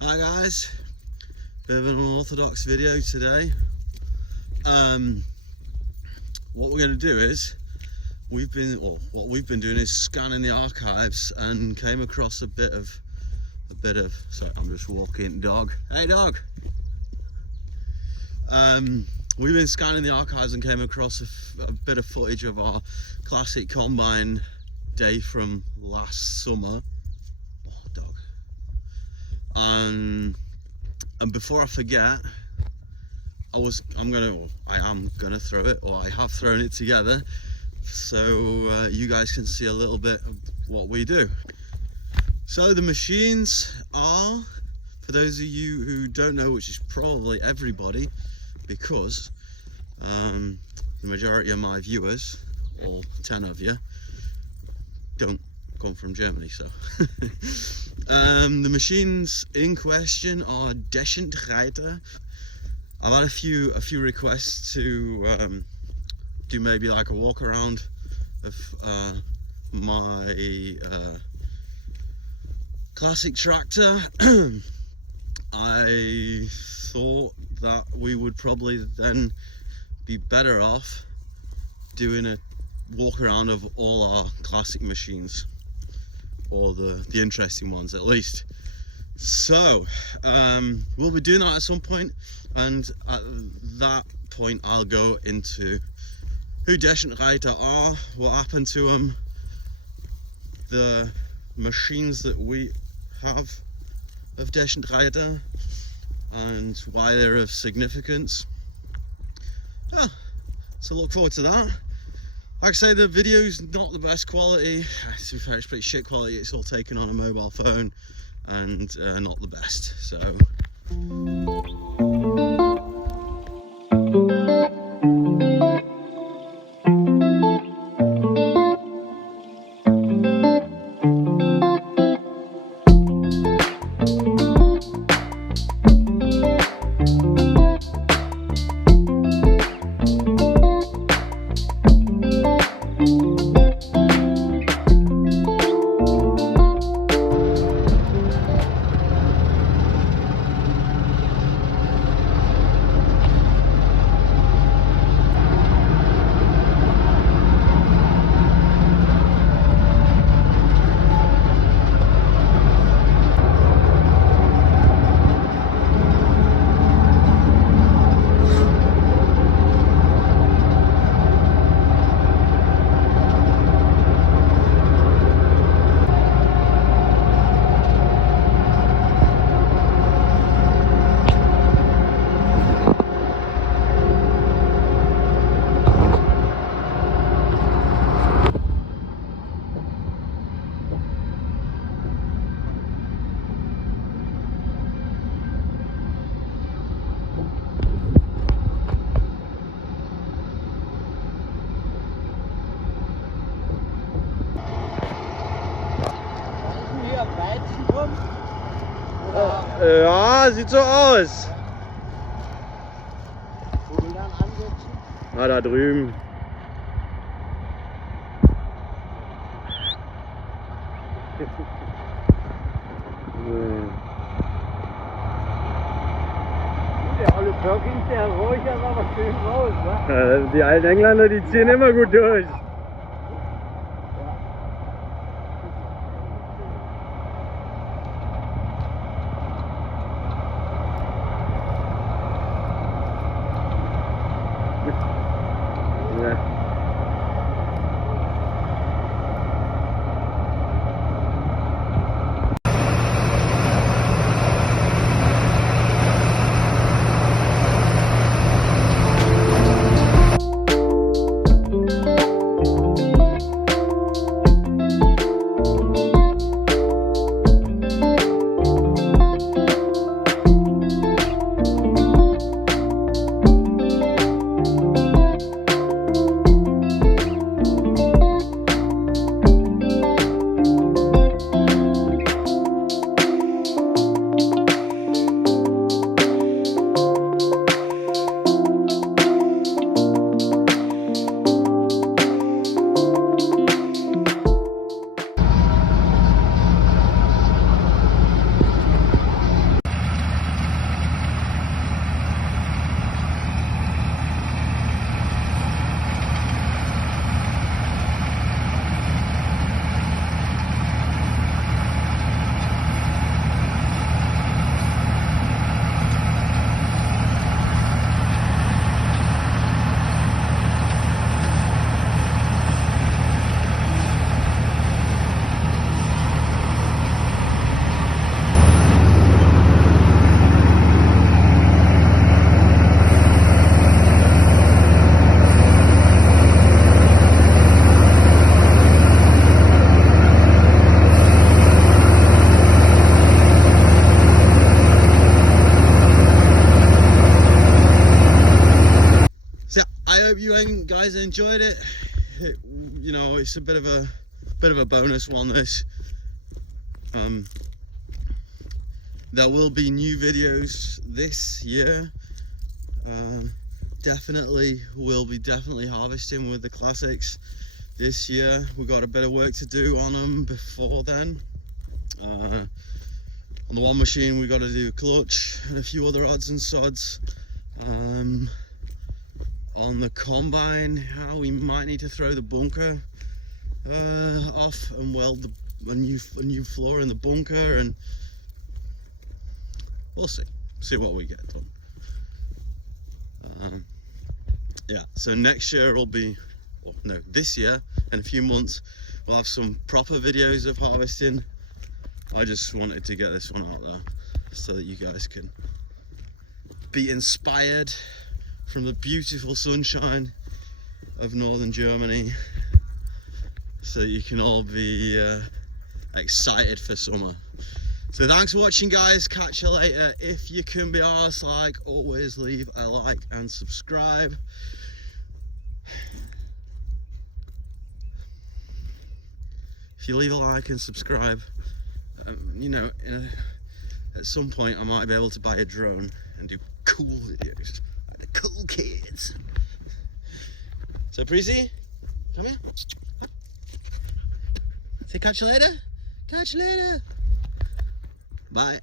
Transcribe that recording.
Hi guys, bit of an unorthodox video today. What we're going to do is we've been doing is scanning the archives and came across a bit of sorry, I'm just walking dog. Hey dog. We've been scanning the archives and came across a bit of footage of our classic combine day from last summer. Oh, dog. And before I forget, I am gonna throw it, or I have thrown it together, so you guys can see a little bit of what we do. So the machines are, for those of you who don't know, which is probably everybody, because the majority of my viewers, all 10 of you, don't come from Germany, so the machines in question are Dechentreiter. I've had a few requests to do maybe like a walk around of my classic tractor. I thought that we would probably then be better off doing a walk around of all our classic machines, or the interesting ones at least. So we'll be doing that at some point, and at that point I'll go into who Dechentreiter are, what happened to them, the machines that we have of Dechentreiter, and why they're of significance. Yeah, so look forward to that. Like I say, the video's not the best quality. To be fair, it's pretty shit quality. It's all taken on a mobile phone and not the best. So ja, sieht so aus. Wo will dann ansetzen? Na, da drüben. Der olle Perkins, der räuchert aber schön raus, wa? Ja, die alten Engländer, die ziehen immer gut durch. Ja. enjoyed it, you know, it's a bit of a bonus one, this. There will be new videos this year. We'll be definitely harvesting with the classics this year. We've got a bit of work to do on them before then. On the one machine we've got to do a clutch and a few other odds and sods. On the combine, we might need to throw the bunker off and weld a new floor in the bunker, and we'll see what we get done. Yeah, so next year will be, well, no, this year, in a few months, we'll have some proper videos of harvesting. I just wanted to get this one out there so that you guys can be inspired from the beautiful sunshine of northern Germany, so that you can all be excited for summer. So thanks for watching, guys. Catch you later. If you can be arsed, like always, leave a like and subscribe. If you leave a like and subscribe, you know, at some point I might be able to buy a drone and do cool videos like the cool kids. So Breezy, come here. Say catch you later. Catch you later. Bye.